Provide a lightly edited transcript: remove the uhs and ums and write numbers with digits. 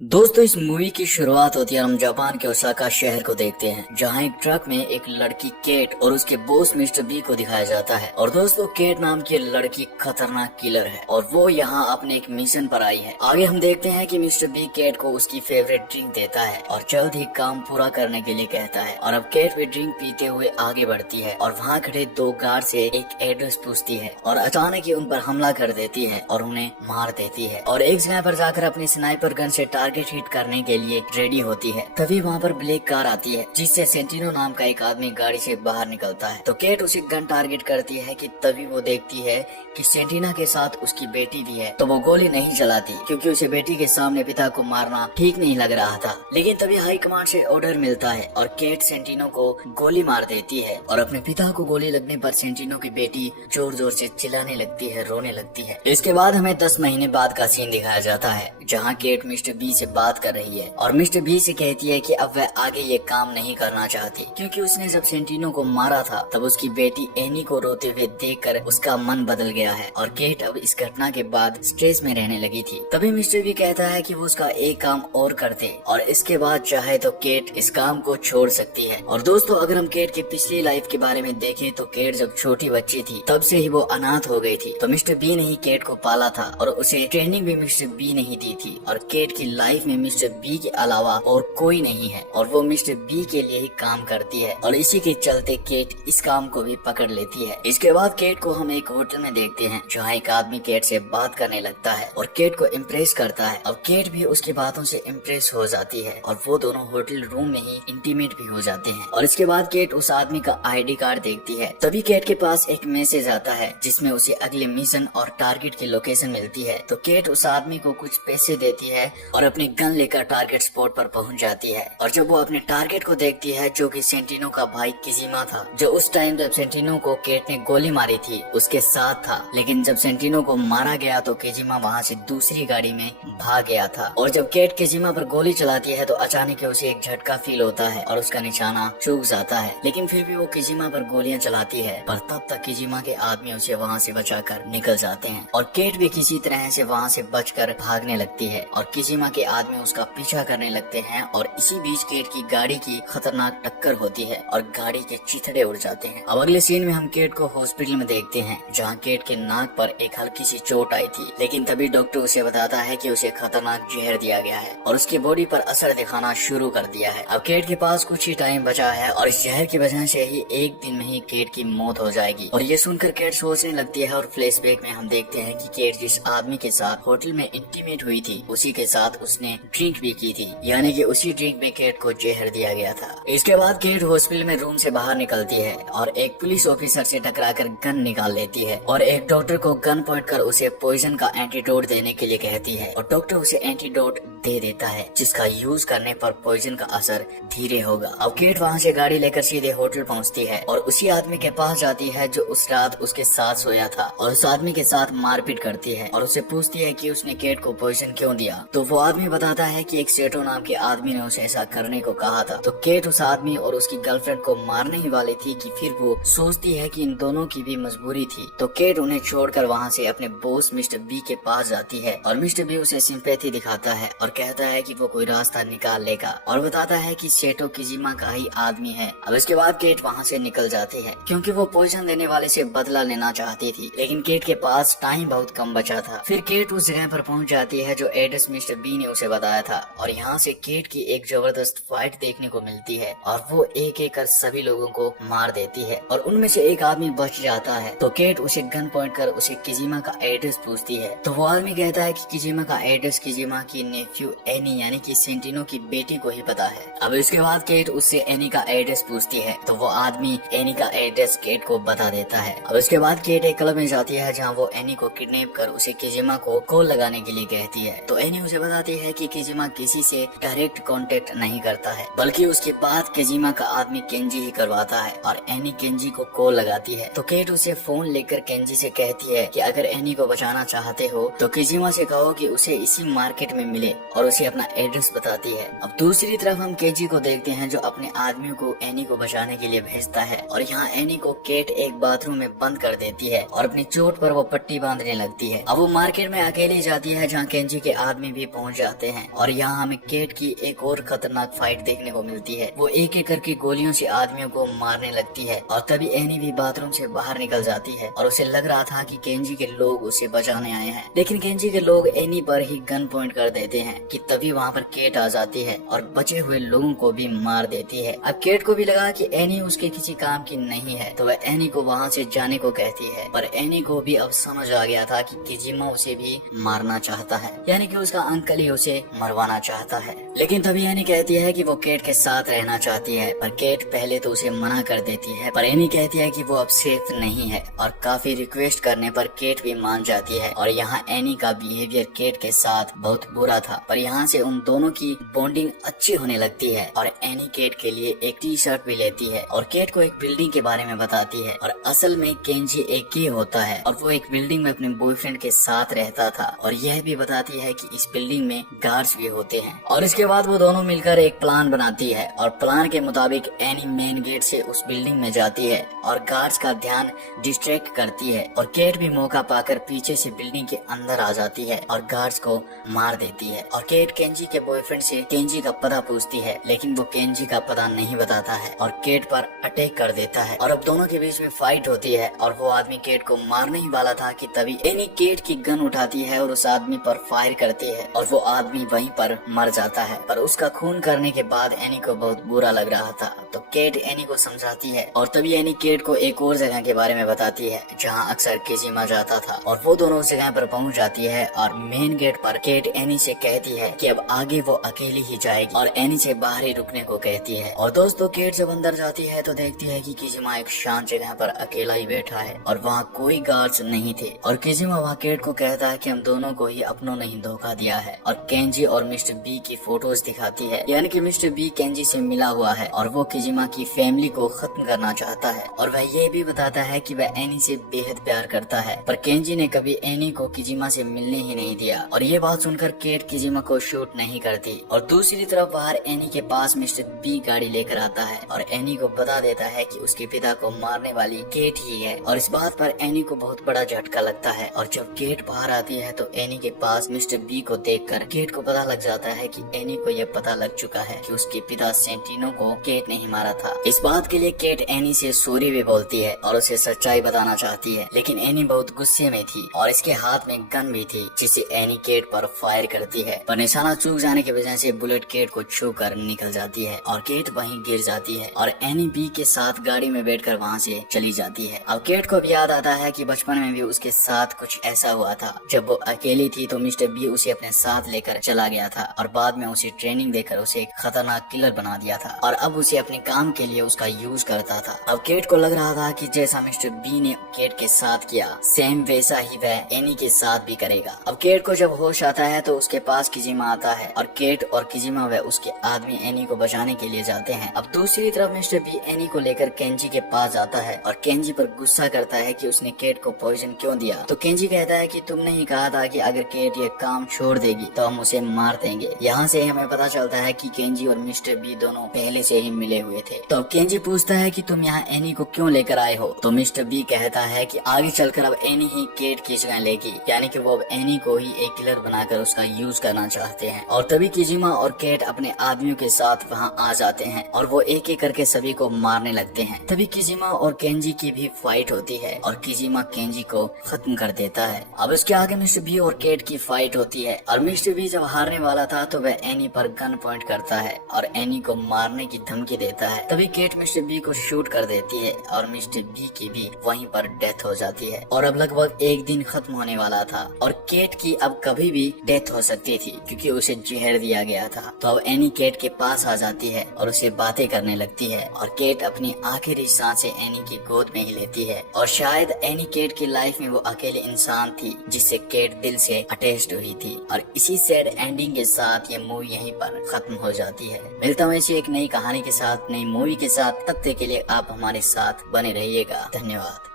दोस्तों, इस मूवी की शुरुआत होती है। हम जापान के ओसाका शहर को देखते हैं, जहां एक ट्रक में एक लड़की केट और उसके बॉस मिस्टर बी को दिखाया जाता है। और दोस्तों, केट नाम की लड़की खतरनाक किलर है और वो यहाँ अपने एक मिशन पर आई है। आगे हम देखते हैं कि मिस्टर बी केट को उसकी फेवरेट ड्रिंक देता है और जल्द ही काम पूरा करने के लिए कहता है। और अब केट भी ड्रिंक पीते हुए आगे बढ़ती है और वहाँ खड़े दो गार्ड से एक एड्रेस पूछती है और अचानक ही उन पर हमला कर देती है और उन्हें मार देती है। और एक जगह पर जाकर अपनी स्नाइपर गन से टारगेट हिट करने के लिए रेडी होती है। तभी वहाँ पर ब्लैक कार आती है, जिससे सेंटिनो नाम का एक आदमी गाड़ी से बाहर निकलता है। तो केट उसे गन टारगेट करती है कि तभी वो देखती है कि सेंटिना के साथ उसकी बेटी भी है। तो वो गोली नहीं चलाती क्योंकि उसे बेटी के सामने पिता को मारना ठीक नहीं लग रहा था। लेकिन तभी हाई कमांड से ऑर्डर मिलता है और केट सेंटिनो को गोली मार देती है। और अपने पिता को गोली लगने पर सेंटिनो की बेटी जोर जोर से चिल्लाने लगती है, रोने लगती है। इसके बाद हमें 10 महीने बाद का सीन दिखाया जाता है, जहाँ केट मिस्टर बी से बात कर रही है और मिस्टर बी से कहती है कि अब वह आगे ये काम नहीं करना चाहती, क्योंकि उसने जब सेंटिनो को मारा था तब उसकी बेटी एनी को रोते हुए देखकर उसका मन बदल गया है और केट अब इस घटना के बाद स्ट्रेस में रहने लगी थी। तभी मिस्टर बी कहता है कि वो उसका एक काम और कर दे और इसके बाद चाहे तो केट इस काम को छोड़ सकती है। और दोस्तों, अगर हम केट की पिछली लाइफ के बारे में देखें तो केट जब छोटी बच्ची थी तब से ही वो अनाथ हो गई थी। तो मिस्टर बी ने ही केट को पाला था और उसे ट्रेनिंग भी मिस्टर बी ने ही दी थी। और केट की लाइफ में मिस्टर बी के अलावा और कोई नहीं है और वो मिस्टर बी के लिए ही काम करती है और इसी के चलते केट इस काम को भी पकड़ लेती है। इसके बाद केट को हम एक होटल में देखते हैं, जहाँ एक आदमी केट से बात करने लगता है और केट को इम्प्रेस करता है। अब केट भी उसकी बातों से इम्प्रेस हो जाती है और वो दोनों होटल रूम में ही इंटीमेट भी हो जाते हैं। और इसके बाद केट उस आदमी का ID कार्ड देखती है। तभी केट के पास एक मैसेज आता है जिसमें उसे अगले मिशन और टारगेट की लोकेशन मिलती है। तो केट उस आदमी को कुछ पैसे देती है और अपनी गन लेकर टारगेट स्पॉट पर पहुंच जाती है। और जब वो अपने टारगेट को देखती है, जो कि सेंटिनो का भाई किजिमा था, जो उस टाइम जब सेंटिनो को केट ने गोली मारी थी उसके साथ था। लेकिन जब सेंटिनो को मारा गया तो किजिमा वहाँ से दूसरी गाड़ी में भाग गया था। और जब केट किजिमा पर गोली चलाती है तो अचानक उसे एक झटका फील होता है और उसका निशाना चूक जाता है। लेकिन फिर भी वो किजिमा पर गोलियां चलाती है, पर तब तक किजिमा के आदमी उसे वहाँ से बचाकर निकल जाते हैं और केट भी किसी तरह से वहाँ से बचकर भागने लगती है और किजिमा के आदमी उसका पीछा करने लगते हैं। और इसी बीच केट की गाड़ी की खतरनाक टक्कर होती है और गाड़ी के चिथड़े उड़ जाते हैं। अब अगले सीन में हम केट को हॉस्पिटल में देखते हैं, जहाँ केट के नाक पर एक हल्की सी चोट आई थी। लेकिन तभी डॉक्टर उसे बताता है कि उसे खतरनाक जहर दिया गया है और उसकी बॉडी पर असर दिखाना शुरू कर दिया है। अब केट के पास कुछ ही टाइम बचा है और इस जहर की वजह से ही एक दिन में ही केट की मौत हो जाएगी। और ये सुनकर केट सोचने लगती है और फ्लैशबैक में हम देखते हैं कि केट जिस आदमी के साथ होटल में इंटीमेट हुई थी उसी के साथ उसने ड्रिंक भी की थी, यानी कि उसी ड्रिंक में केट को जहर दिया गया था। इसके बाद केट हॉस्पिटल में रूम से बाहर निकलती है और एक पुलिस ऑफिसर से टकराकर गन निकाल लेती है और एक डॉक्टर को गन पॉइंट कर उसे पॉइजन का एंटीडोट देने के लिए कहती है और डॉक्टर उसे एंटीडोट दे देता है, जिसका यूज करने पर पॉइजन का असर धीरे होगा। अब केट वहाँ से गाड़ी लेकर सीधे होटल पहुँचती है और उसी आदमी के पास जाती है जो उस रात उसके साथ सोया था और उस आदमी के साथ मारपीट करती है और उसे पूछती है कि उसने केट को पॉइजन क्यों दिया। तो वो आदमी बताता है कि एक सेटो नाम के आदमी ने उसे ऐसा करने को कहा था। तो केट उस आदमी और उसकी गर्लफ्रेंड को मारने ही वाली थी कि फिर वो सोचती है कि इन दोनों की भी मजबूरी थी। तो केट उन्हें छोड़कर वहाँ से अपने बॉस मिस्टर बी के पास जाती है और मिस्टर बी उसे सिंपैथी दिखाता है और कहता है कि वो कोई रास्ता निकाल लेगा और बताता है कि सेटो किजिमा का ही आदमी है। अब इसके बाद केट वहाँ से निकल जाती है क्योंकि वो पॉइजन देने वाले से बदला लेना चाहती थी, लेकिन केट के पास टाइम बहुत कम बचा था। फिर केट उस जगह पर पहुँच जाती है जो एड्रेस मिस्टर बी ने उसे बताया था और यहाँ से केट की एक जबरदस्त फाइट देखने को मिलती है और वो एक एक कर सभी लोगों को मार देती है और उनमें से एक आदमी बच जाता है। तो केट उसे गन पॉइंट कर उसे किजिमा का एड्रेस पूछती है। तो वो आदमी कहता है कि किजिमा का एड्रेस किजिमा की नेफ्यू एनी यानी कि सेंटिनो की बेटी को ही पता है। अब इसके बाद केट उससे एनी का एड्रेस पूछती है तो वो आदमी एनी का एड्रेस केट को बता देता है। अब इसके बाद केट एक क्लब में जाती है जहाँ वो एनी को किडनैप कर उसे किजिमा को कॉल लगाने के लिए कहती है। तो एनी उसे बताती है कि किजिमा किसी से डायरेक्ट कांटेक्ट नहीं करता है, बल्कि उसके बाद किजिमा का आदमी केंजी ही करवाता है और एनी केंजी को कॉल लगाती है। तो केट उसे फोन लेकर केंजी से कहती है कि अगर एनी को बचाना चाहते हो तो किजिमा से कहो कि उसे इसी मार्केट में मिले और उसे अपना एड्रेस बताती है। अब दूसरी तरफ हम केजी को देखते हैं जो अपने आदमियों को एनी को बचाने के लिए भेजता है और यहाँ एनी को केट एक बाथरूम में बंद कर देती है और अपनी चोट पर वो पट्टी बांधने लगती है। अब वो मार्केट में अकेली जाती है जहाँ केंजी के आदमी भी पहुँच जाते हैं और यहाँ हमें केट की एक और खतरनाक फाइट देखने को मिलती है। वो एक एक करके गोलियों से आदमियों को मारने लगती है और तभी एनी भी बाथरूम से बाहर निकल जाती है और उसे लग रहा था कि केंजी के लोग उसे बचाने आए हैं, लेकिन केंजी के लोग एनी पर ही गन पॉइंट कर देते हैं कि तभी वहाँ पर केट आ जाती है और बचे हुए लोगों को भी मार देती है। अब केट को भी लगा कि एनी उसके किसी काम की नहीं है तो वह एनी को वहाँ से जाने को कहती है, पर एनी को भी अब समझ आ गया था कि किजिमा उसे भी मारना चाहता है, यानी कि उसका अंकल ही उसे मरवाना चाहता है। लेकिन तभी एनी कहती है कि वो केट के साथ रहना चाहती है, पर केट पहले तो उसे मना कर देती है, पर एनी कहती है कि वो अब सेफ नहीं है और काफी रिक्वेस्ट करने पर केट भी मान जाती है। और यहाँ एनी का बिहेवियर केट के साथ बहुत बुरा था, पर यहाँ से उन दोनों की बॉन्डिंग अच्छी होने लगती है और एनी केट के लिए एक टी शर्ट भी लेती है और केट को एक बिल्डिंग के बारे में बताती है। और असल में केंजी एक ही होता है और वो एक बिल्डिंग में अपने बॉयफ्रेंड के साथ रहता था और यह भी बताती है कि इस बिल्डिंग में गार्ड्स भी होते हैं। और इसके बाद वो दोनों मिलकर एक प्लान बनाती है और प्लान के मुताबिक एनी मेन गेट से उस बिल्डिंग में जाती है और गार्ड्स का ध्यान डिस्ट्रैक्ट करती है और केट भी मौका पाकर पीछे से बिल्डिंग के अंदर आ जाती है और गार्ड्स को मार देती है। और केट केंजी के बॉयफ्रेंड से केंजी का पता पूछती है, लेकिन वो केंजी का पता नहीं बताता है और केट पर अटैक कर देता है और अब दोनों के बीच में फाइट होती है और वो आदमी केट को मारने ही वाला था कि तभी एनी केट की गन उठाती है और उस आदमी पर फायर करती है और वो आदमी वहीं पर मर जाता है। पर उसका खून करने के बाद एनी को बहुत बुरा लग रहा था तो केट एनी को समझाती है और तभी एनी केट को एक और जगह के बारे में बताती है जहाँ अक्सर किजिमा जाता था और वो दोनों उस जगह पर पहुँच जाती है और मेन गेट पर केट एनी से कहती है कि अब आगे वो अकेली ही जाएगी और एनी से बाहर ही रुकने को कहती है। और दोस्तों केट जब अंदर जाती है तो देखती है कि किजिमा एक शांत जगह पर अकेला ही बैठा है और वहाँ कोई गार्ड्स नहीं थे और किजिमा वहाँ केट को कहता है कि हम दोनों को ही अपनों ने ही धोखा दिया है और केंजी और मिस्टर बी की फोटोज दिखाती है, यानी कि मिस्टर बी केंजी से मिला हुआ है और वो किजिमा की फैमिली को खत्म करना चाहता है और वह ये भी बताता है कि वह एनी से बेहद प्यार करता है, पर केंजी ने कभी एनी को किजिमा से मिलने ही नहीं दिया। और ये बात सुनकर केट किजिमा को शूट नहीं करती और दूसरी तरफ बाहर एनी के पास मिस्टर बी गाड़ी लेकर आता है और एनी को बता देता है कि उसके पिता को मारने वाली केट ही है और इस बात पर एनी को बहुत बड़ा झटका लगता है। और जब केट बाहर आती है तो एनी के पास मिस्टर बी को देखकर केट को पता लग जाता है कि एनी को यह पता लग चुका है कि उसके पिता सेंटिनो को केट ने ही मारा था। इस बात के लिए केट एनी से सॉरी भी बोलती है और उसे सच्चाई बताना चाहती है, लेकिन एनी बहुत गुस्से में थी और इसके हाथ में गन भी थी जिसे एनी केट पर फायर करती है, पर निशाना चूक जाने की वजह से बुलेट केट को छू कर निकल जाती है और केट वहीं गिर जाती है और एनी बी के साथ गाड़ी में बैठकर वहाँ से चली जाती है। अब केट को भी याद आता है कि बचपन में भी उसके साथ कुछ ऐसा हुआ था। जब वो अकेली थी तो मिस्टर बी उसे अपने साथ लेकर चला गया था और बाद में उसे ट्रेनिंग देकर उसे एक खतरनाक किलर बना दिया था और अब उसे अपने काम के लिए उसका यूज करता था। अब केट को लग रहा था कि जैसा मिस्टर बी ने केट के साथ किया सेम वैसा ही वह एनी के साथ भी करेगा। अब केट को जब होश आता है तो उसके पास किजिमा आता है और केट और किजिमा वह उसके आदमी एनी को बचाने के लिए जाते हैं। अब दूसरी तरफ मिस्टर बी एनी को लेकर केंजी के पास जाता है और केंजी पर गुस्सा करता है कि उसने केट को पॉइजन क्यों दिया। तो केंजी कहता है कि तुमने ही कहा था कि अगर केट ये काम छोड़ देगी तो हम उसे मार देंगे। यहाँ से हमें पता चलता है कि केंजी और मिस्टर बी दोनों पहले से ही मिले हुए थे। तो अब केंजी पूछता है कि तुम यहाँ एनी को क्यों लेकर आए हो, तो मिस्टर बी कहता है कि आगे चलकर अब एनी ही केट की जगह लेगी, यानी कि वो अब एनी को ही एक किलर बनाकर उसका यूज करना चाहते हैं। और तभी किजिमा और केट अपने आदमियों के साथ वहाँ आ जाते हैं और वो एक एक करके सभी को मारने लगते हैं। तभी किजिमा और केंजी की भी फाइट होती है और किजिमा केंजी को खत्म कर देता है। अब उसके आगे मिस्टर बी और केट की फाइट होती है और मिस्टर बी जब हारने वाला था तो वह एनी पर गन पॉइंट करता है और एनी को मारने की धमकी देता है। तभी केट मिस्टर बी को शूट कर देती है और मिस्टर बी की भी वहीं पर डेथ हो जाती है। और अब लगभग एक दिन खत्म होने वाला था और केट की अब कभी भी डेथ हो सकती थी क्योंकि उसे जहर दिया गया था। तो अब एनी केट के पास आ जाती है और उसे बातें करने लगती है और केट अपनी आखिरी सांसें एनी की गोद में ही लेती है और शायद एनी केट की लाइफ में वो अकेले इंसान थी जिससे केट दिल से अटैच्ड हुई थी। और इसी सैड एंडिंग के साथ ये मूवी यहीं पर खत्म हो जाती है। मिलता हूँ ऐसी एक नई कहानी के साथ, नई मूवी के साथ। तब तक के लिए आप हमारे साथ बने रहिएगा। धन्यवाद।